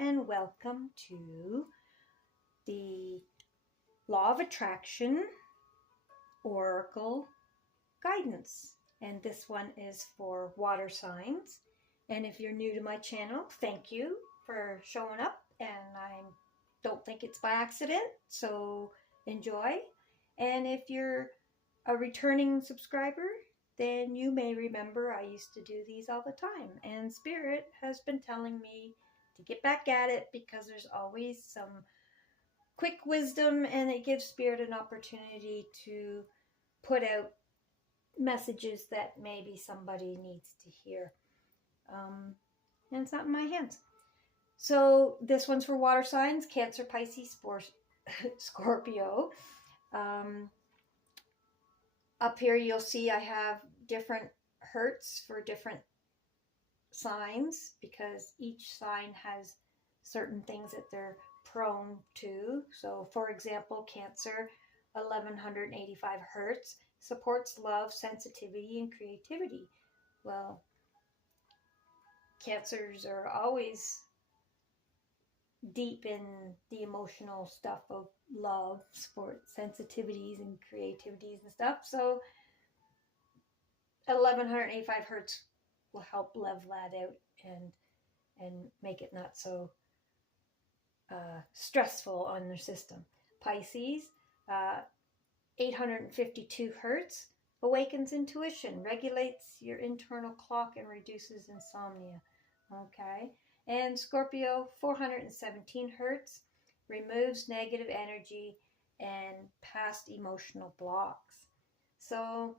and welcome to the Law of Attraction Oracle Guidance. And this one is for water signs. And if you're new to my channel, thank you for showing up. And I don't think it's by accident, so enjoy. And if you're a returning subscriber, then you may remember I used to do these all the time. And Spirit has been telling me to get back at it because there's always some quick wisdom, and it gives Spirit an opportunity to put out messages that maybe somebody needs to hear. And it's not in my hands. So this one's for water signs: Cancer, Pisces, Scorpio. Up here you'll see I have different hertz for different signs because each sign has certain things that they're prone to. So for example, Cancer, 1185 hertz, supports love, sensitivity, and creativity. Well, Cancers are always deep in the emotional stuff of love, sport, sensitivities, and creativities and stuff. So 1185 hertz will help level that out and make it not so stressful on their system. Pisces, 852 hertz, awakens intuition, regulates your internal clock, and reduces insomnia. Okay. And Scorpio, 417 hertz, removes negative energy and past emotional blocks. So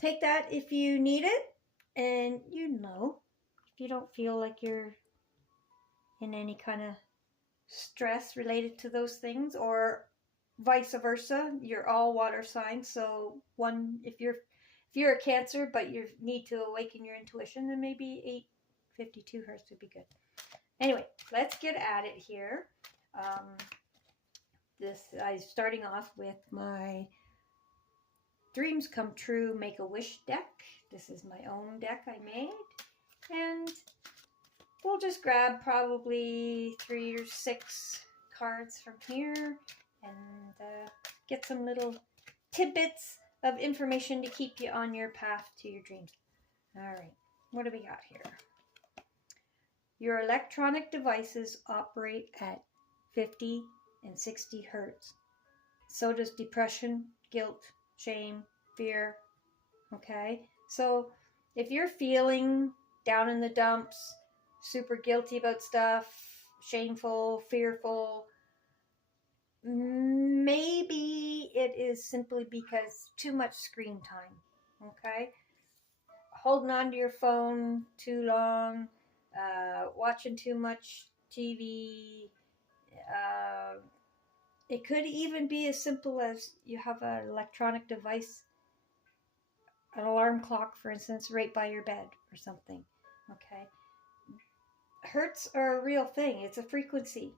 take that if you need it. And if you don't feel like you're in any kind of stress related to those things, or vice versa, you're all water signs. So if you're a Cancer but you need to awaken your intuition, then maybe 852 hertz would be good. Anyway, let's get at it here. I'm starting off with my Dreams Come True Make-A-Wish deck. This is my own deck I made. And we'll just grab probably 3 or 6 cards from here and get some little tidbits of information to keep you on your path to your dreams. All right, what do we got here? Your electronic devices operate at 50 and 60 hertz. So does depression, guilt, shame, fear. Okay? So if you're feeling down in the dumps, super guilty about stuff, shameful, fearful, maybe it is simply because too much screen time. Okay? Holding on to your phone too long, watching too much TV. It could even be as simple as you have an electronic device, an alarm clock, for instance, right by your bed or something. Okay. Hertz are a real thing. It's a frequency.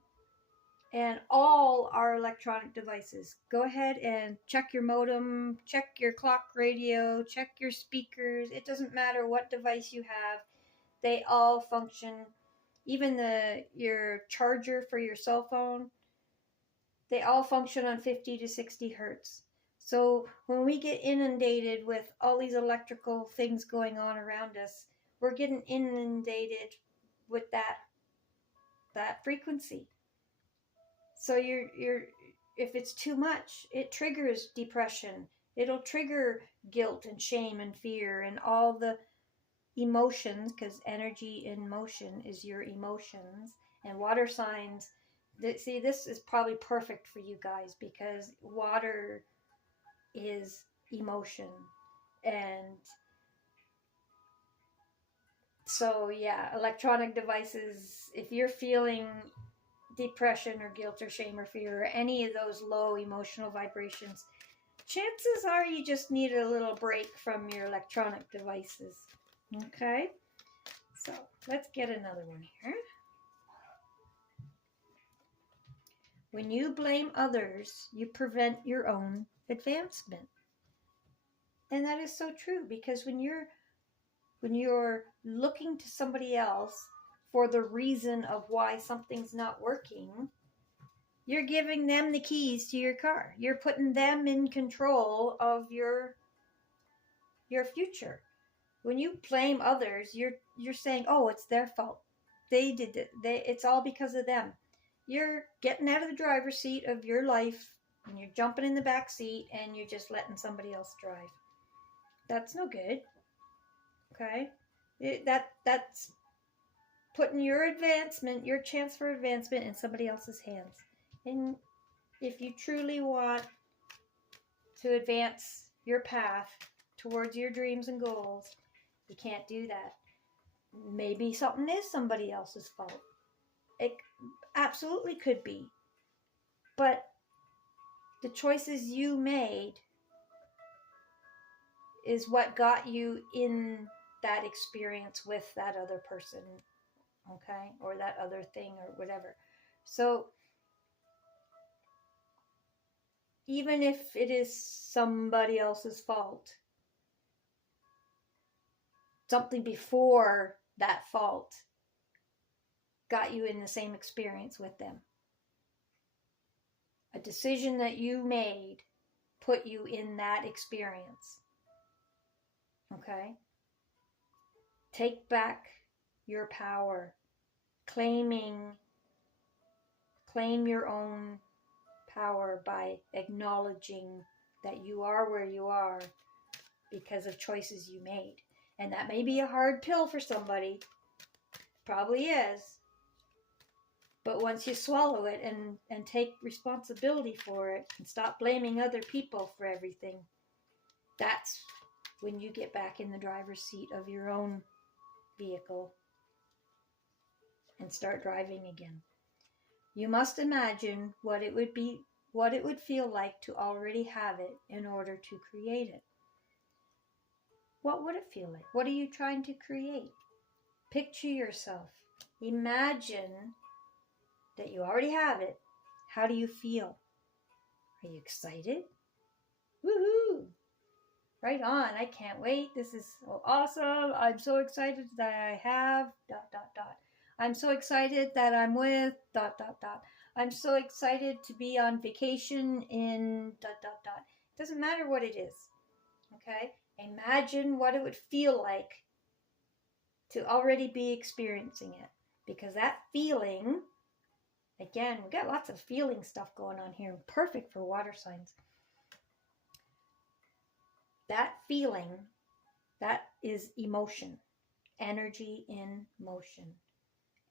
And all our electronic devices, go ahead and check your modem, check your clock radio, check your speakers. It doesn't matter what device you have. They all function. Even your charger for your cell phone, they all function on 50 to 60 hertz. So when we get inundated with all these electrical things going on around us, we're getting inundated with that frequency. So if it's too much, it triggers depression. It'll trigger guilt and shame and fear and all the emotions, because energy in motion is your emotions. And water signs, see, this is probably perfect for you guys because water is emotion. And so yeah, electronic devices, if you're feeling depression or guilt or shame or fear or any of those low emotional vibrations, chances are you just need a little break from your electronic devices. Okay, so let's get another one here. When you blame others, you prevent your own advancement. And that is so true, because when you're looking to somebody else for the reason of why something's not working, you're giving them the keys to your car. You're putting them in control of your future. When you blame others, you're saying, "Oh, it's their fault. They did it. It's all because of them." You're getting out of the driver's seat of your life and you're jumping in the back seat and you're just letting somebody else drive. That's no good. Okay? That's putting your advancement, your chance for advancement in somebody else's hands. And if you truly want to advance your path towards your dreams and goals, you can't do that. Maybe something is somebody else's fault. It absolutely could be. But the choices you made is what got you in that experience with that other person, okay? Or that other thing or whatever. So even if it is somebody else's fault, something before that fault got you in the same experience with them. A decision that you made put you in that experience. Okay? Take back your power. Claim your own power by acknowledging that you are where you are because of choices you made. And that may be a hard pill for somebody. Probably is. But once you swallow it and take responsibility for it and stop blaming other people for everything, that's when you get back in the driver's seat of your own vehicle and start driving again. You must imagine what it would feel like to already have it in order to create it. What would it feel like? What are you trying to create? Picture yourself. Imagine that you already have it. How do you feel? Are you excited? Woohoo! Right on. I can't wait. This is so awesome. I'm so excited that I have ... I'm so excited that I'm with ... I'm so excited to be on vacation in ... It doesn't matter what it is. Okay? Imagine what it would feel like to already be experiencing it. Because that feeling, again, we got lots of feeling stuff going on here. Perfect for water signs. That feeling, that is emotion. Energy in motion.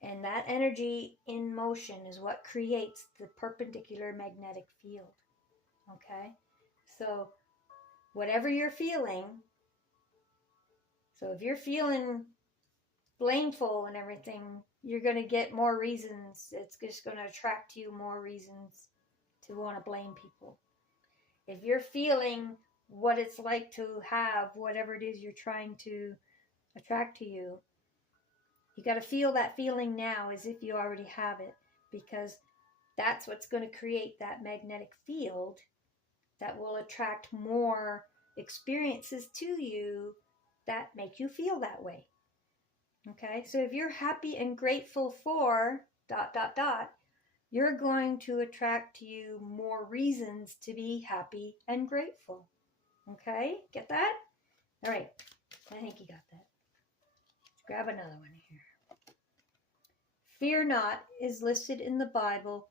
And that energy in motion is what creates the perpendicular magnetic field. Okay? So, whatever you're feeling, so if you're feeling blameful and everything, you're going to get more reasons. It's just going to attract to you more reasons to want to blame people. If you're feeling what it's like to have whatever it is you're trying to attract to you, you got to feel that feeling now as if you already have it, because that's what's going to create that magnetic field that will attract more experiences to you that make you feel that way. Okay, so if you're happy and grateful for ... you're going to attract to you more reasons to be happy and grateful. Okay, get that? All right, I think you got that. Let's grab another one here. Fear not is listed in the Bible,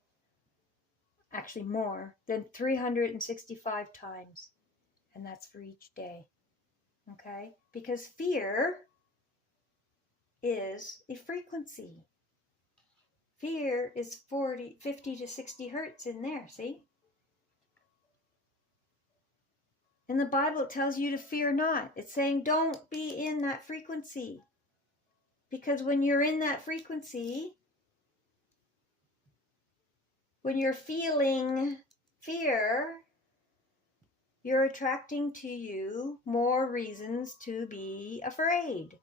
actually more than 365 times, and that's for each day. Okay, because fear is a frequency. Fear is 50 to 60 hertz in there, see? In the Bible, it tells you to fear not. It's saying don't be in that frequency. Because when you're in that frequency, when you're feeling fear, you're attracting to you more reasons to be afraid.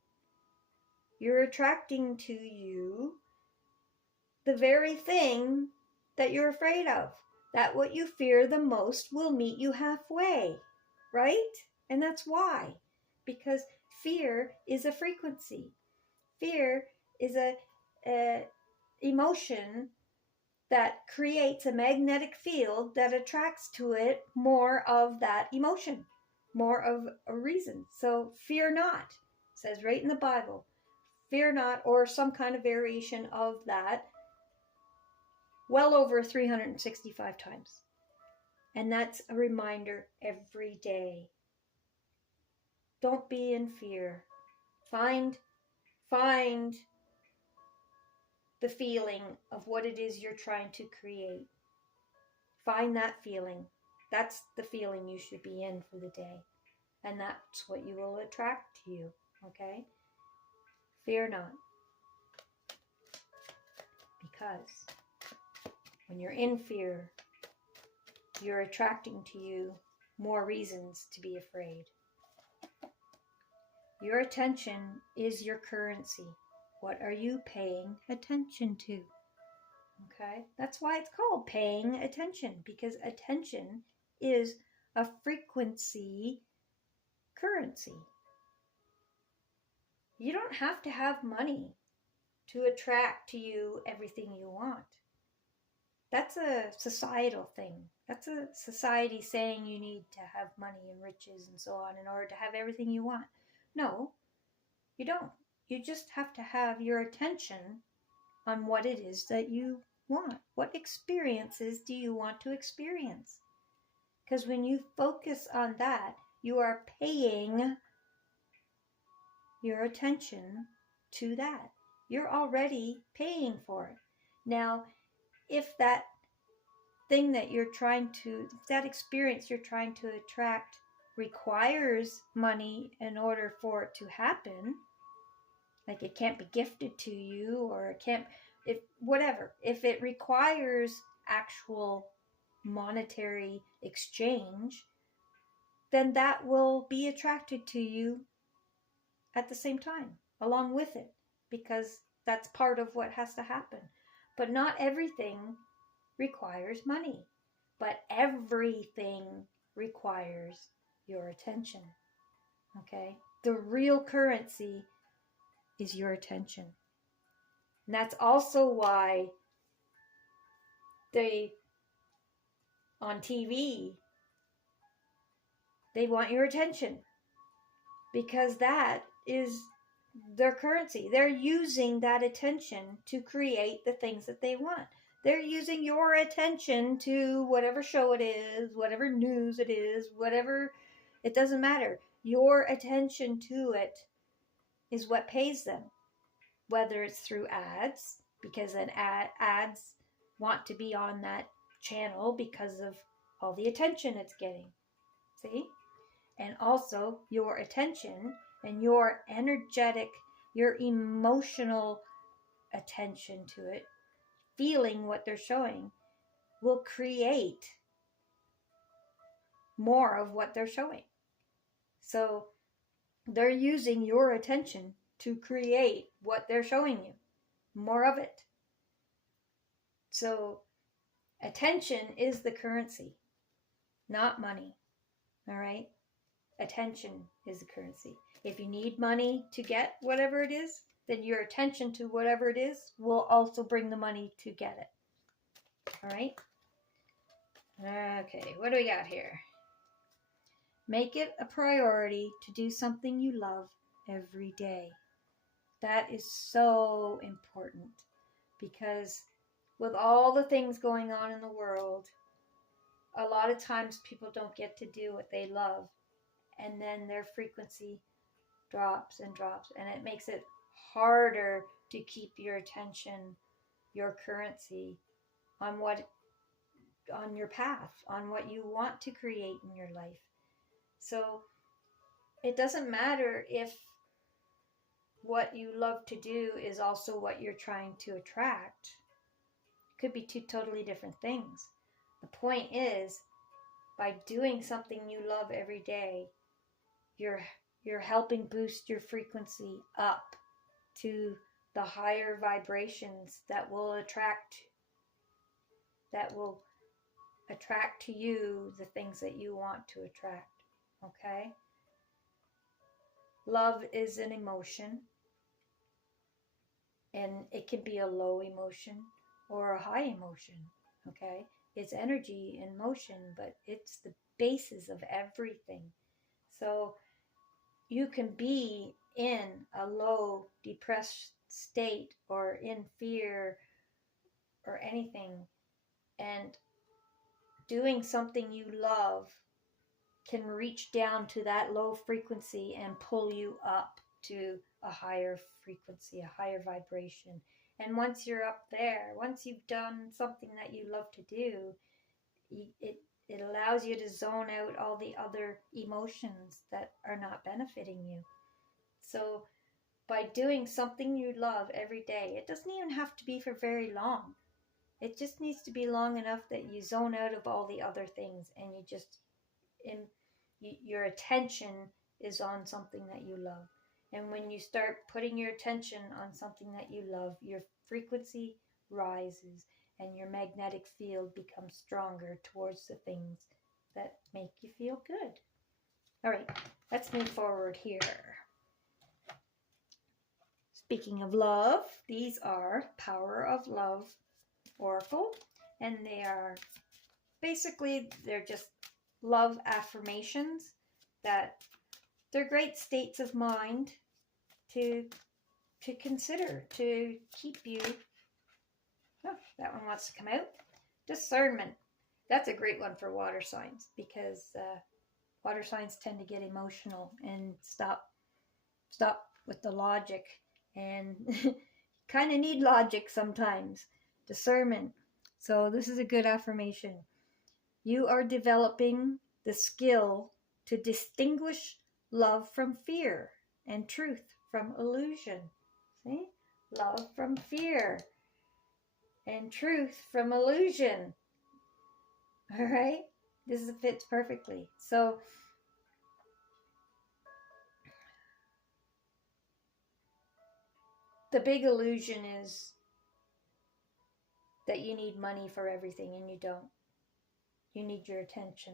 You're attracting to you the very thing that you're afraid of. That what you fear the most will meet you halfway, right? And that's why. Because fear is a frequency. Fear is a emotion that creates a magnetic field that attracts to it more of that emotion, more of a reason. So fear not, says right in the Bible. Fear not, or some kind of variation of that, well over 365 times. And that's a reminder every day. Don't be in fear. Find the feeling of what it is you're trying to create. Find that feeling. That's the feeling you should be in for the day. And that's what you will attract to you. Okay? Fear not. Because when you're in fear, you're attracting to you more reasons to be afraid. Your attention is your currency. What are you paying attention to? Okay? That's why it's called paying attention, because attention is a frequency currency. You don't have to have money to attract to you everything you want. That's a societal thing. That's a society saying you need to have money and riches and so on in order to have everything you want. No, you don't. You just have to have your attention on what it is that you want. What experiences do you want to experience? Because when you focus on that, you are paying your attention to that. You're already paying for it. Now, if that thing that you're trying to, that experience you're trying to attract requires money in order for it to happen, like it can't be gifted to you, or it can't, if whatever, if it requires actual monetary exchange, then that will be attracted to you at the same time, along with it, because that's part of what has to happen. But not everything requires money, but everything requires your attention. Okay? The real currency is your attention. And that's also why they, on TV, they want your attention, because that is their currency. They're using that attention to create the things that they want. They're using your attention to whatever show it is, whatever news it is, whatever, it doesn't matter. Your attention to it is what pays them. Whether it's through ads, because then ads want to be on that channel because of all the attention it's getting. See? And also your attention and your energetic, your emotional attention to it, feeling what they're showing, will create more of what they're showing. So they're using your attention to create what they're showing you, more of it. So attention is the currency, not money. All right? Attention is the currency. If you need money to get whatever it is, then your attention to whatever it is will also bring the money to get it. All right? Okay, what do we got here? Make it a priority to do something you love every day. That is so important, because with all the things going on in the world, a lot of times people don't get to do what they love, and then their frequency drops and drops, and it makes it harder to keep your attention, your currency, on your path, on what you want to create in your life. So it doesn't matter if what you love to do is also what you're trying to attract. It could be two totally different things. The point is, by doing something you love every day, you're helping boost your frequency up to the higher vibrations that will attract to you the things that you want to attract. Okay? Love is an emotion. And it can be a low emotion or a high emotion, okay? It's energy in motion, but it's the basis of everything. So you can be in a low, depressed state or in fear or anything, and doing something you love can reach down to that low frequency and pull you up to a higher frequency, a higher vibration. And once you're up there, once you've done something that you love to do, it allows you to zone out all the other emotions that are not benefiting you. So by doing something you love every day, it doesn't even have to be for very long. It just needs to be long enough that you zone out of all the other things and you just your attention is on something that you love. And when you start putting your attention on something that you love, your frequency rises and your magnetic field becomes stronger towards the things that make you feel good. All right, let's move forward here. Speaking of love, these are Power of Love Oracle, and they're just love affirmations that they're great states of mind to consider, to keep you. Oh, that one wants to come out. Discernment. That's a great one for water signs, because water signs tend to get emotional and stop with the logic, and kind of need logic sometimes. Discernment. So this is a good affirmation. You are developing the skill to distinguish love from fear and truth from illusion. See? Love from fear and truth from illusion. All right? This fits perfectly. So the big illusion is that you need money for everything, and you don't. You need your attention.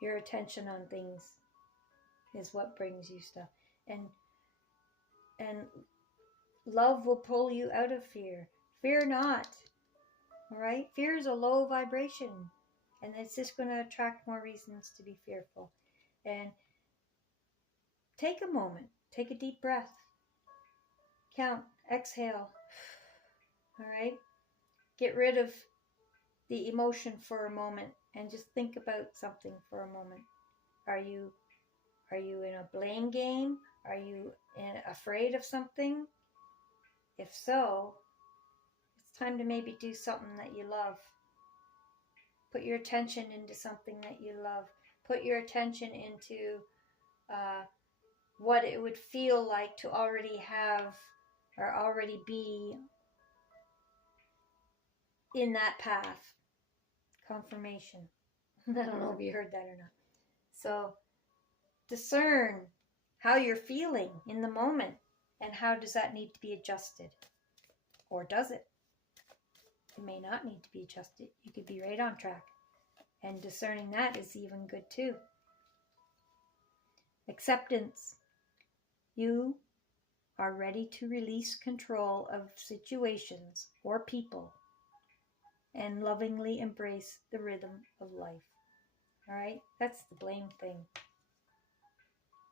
Your attention on things is what brings you stuff. And love will pull you out of fear. Fear not. All right? Fear is a low vibration, and it's just going to attract more reasons to be fearful. And take a moment. Take a deep breath. Count. Exhale. All right? Get rid of the emotion for a moment and just think about something for a moment. Are you in a blame game? Are you afraid of something? If so, it's time to maybe do something that you love. Put your attention into something that you love. Put your attention into what it would feel like to already have or already be in that path. Confirmation. I don't know if you heard that or not. So discern how you're feeling in the moment, and how does that need to be adjusted? Or does it? It may not need to be adjusted. You could be right on track. And discerning that is even good too. Acceptance. You are ready to release control of situations or people and lovingly embrace the rhythm of life. All right? That's the blame thing.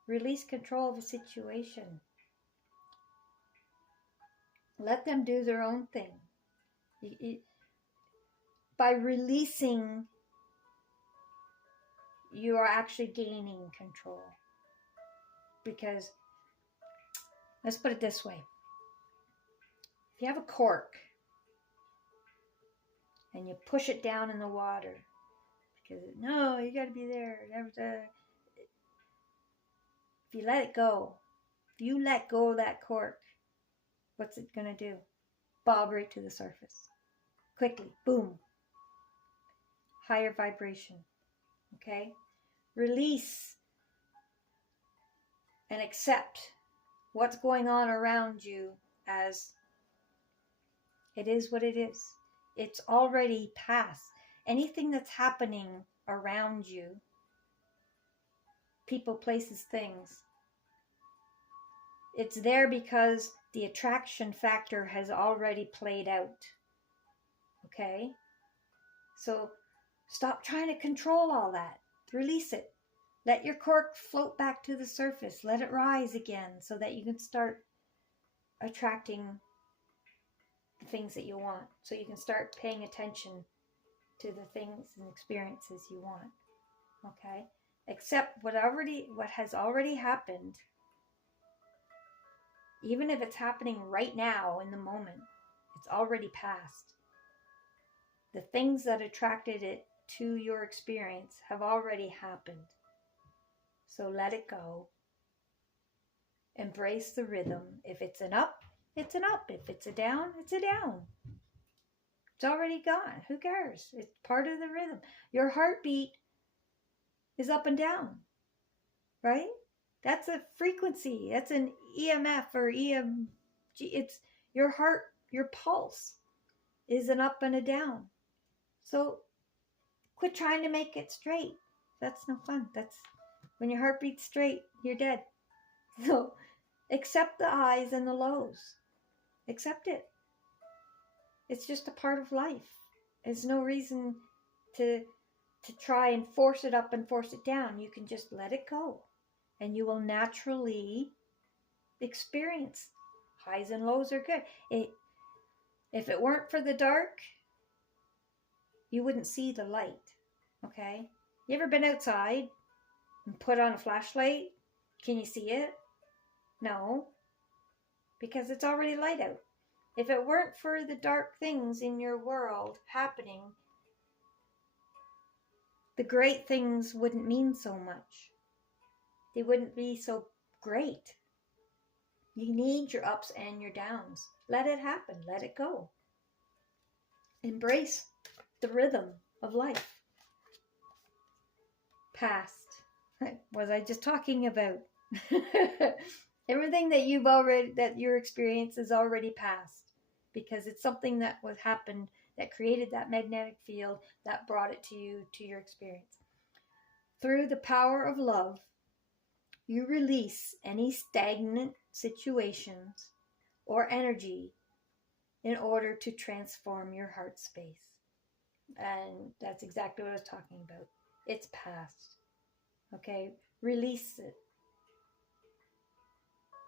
Release control of a situation. Let them do their own thing. By releasing, you are actually gaining control. Because, let's put it this way. If you have a cork and you push it down in the water, because, no, you got to be there. If you let it go, if you let go of that cork, what's it going to do? Bob right to the surface. Quickly, boom. Higher vibration. Okay? Release and accept what's going on around you as it is what it is. It's already past. Anything that's happening around you, people, places, things, it's there because the attraction factor has already played out. Okay? So stop trying to control all that. Release it. Let your cork float back to the surface. Let it rise again so that you can start attracting the things that you want. So you can start paying attention to the things and experiences you want. Okay? Accept what has already happened. Even if it's happening right now in the moment, it's already past. The things that attracted it to your experience have already happened. So let it go. Embrace the rhythm. If it's an up, it's an up. If it's a down, it's a down. It's already gone. Who cares? It's part of the rhythm. Your heartbeat is up and down, right? That's a frequency. That's an EMF or EMG. It's your heart, your pulse is an up and a down. So quit trying to make it straight. That's no fun. That's when your heart beats straight, you're dead. So accept the highs and the lows. Accept it. It's just a part of life. There's no reason to try and force it up and force it down. You can just let it go. And you will naturally experience highs and lows are good. If it weren't for the dark, you wouldn't see the light. Okay? You ever been outside and put on a flashlight? Can you see it? No. Because it's already light out. If it weren't for the dark things in your world happening, the great things wouldn't mean so much. They wouldn't be so great. You need your ups and your downs. Let it happen. Let it go. Embrace the rhythm of life. Past. What was I just talking about? Everything that your experience is already past, because it's something that happened that created that magnetic field that brought it to you, to your experience. Through the power of love, you release any stagnant situations or energy in order to transform your heart space. And that's exactly what I was talking about. It's past. Okay? Release it.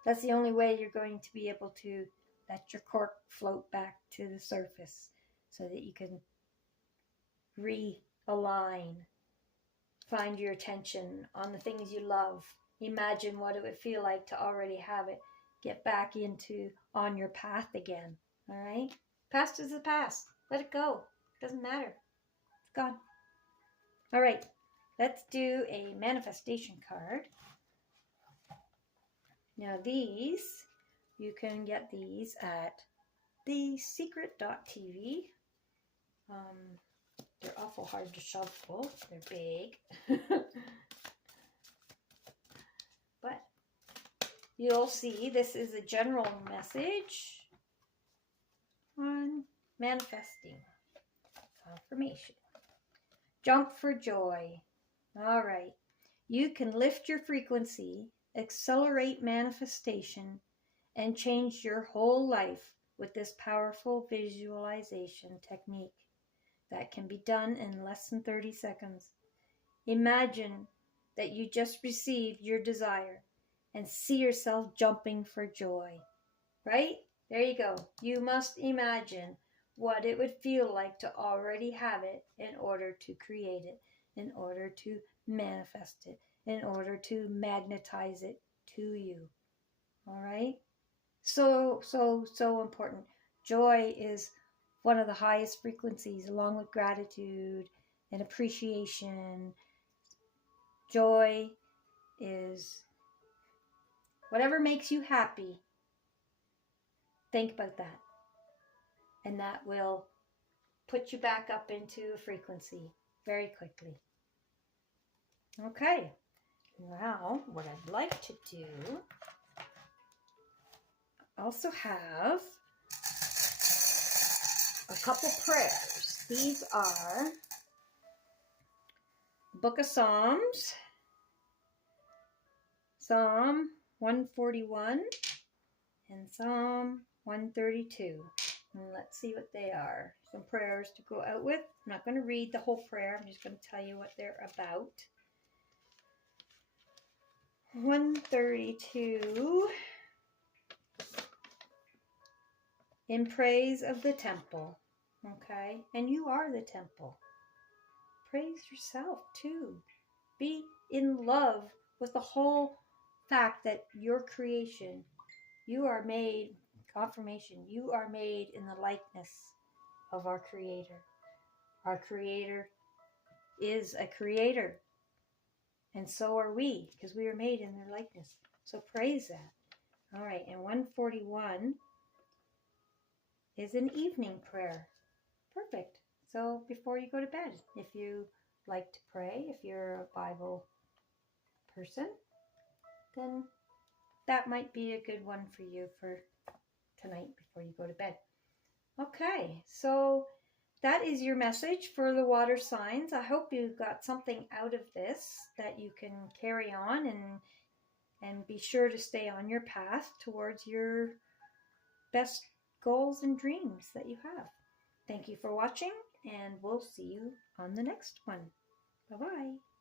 That's the only way you're going to be able to let your cork float back to the surface so that you can realign. Find your attention on the things you love. Imagine what it would feel like to already have it. Get back on your path again. All right? Past is the past. Let it go. Doesn't matter. It's gone. All right. Let's do a manifestation card. Now these, you can get these at thesecret.tv. They're awful hard to shuffle. They're big. But you'll see this is a general message on manifesting. Confirmation. Jump for joy. All right. You can lift your frequency, accelerate manifestation, and change your whole life with this powerful visualization technique that can be done in less than 30 seconds. Imagine that you just received your desire and see yourself jumping for joy. Right? There you go. You must imagine what it would feel like to already have it in order to create it, in order to manifest it, in order to magnetize it to you. All right? So important. Joy is one of the highest frequencies, along with gratitude and appreciation. Joy is whatever makes you happy. Think about that. And that will put you back up into a frequency very quickly. Okay. Now, what I'd like to do, I also have a couple prayers. These are Book of Psalms, Psalm 141 and Psalm 132. And let's see what they are. Some prayers to go out with. I'm not going to read the whole prayer. I'm just going to tell you what they're about. 132. In praise of the temple. Okay? And you are the temple. Praise yourself too. Be in love with the whole fact that your creation, you are made, confirmation, you are made in the likeness of our Creator. Our Creator is a creator. And so are we, because we are made in their likeness. So praise that. All right, and 141 is an evening prayer. Perfect. So before you go to bed, if you like to pray, if you're a Bible person, then that might be a good one for you for tonight before you go to bed. Okay, so that is your message for the water signs. I hope you got something out of this that you can carry on and be sure to stay on your path towards your best goals and dreams that you have. Thank you for watching, and we'll see you on the next one. Bye-bye.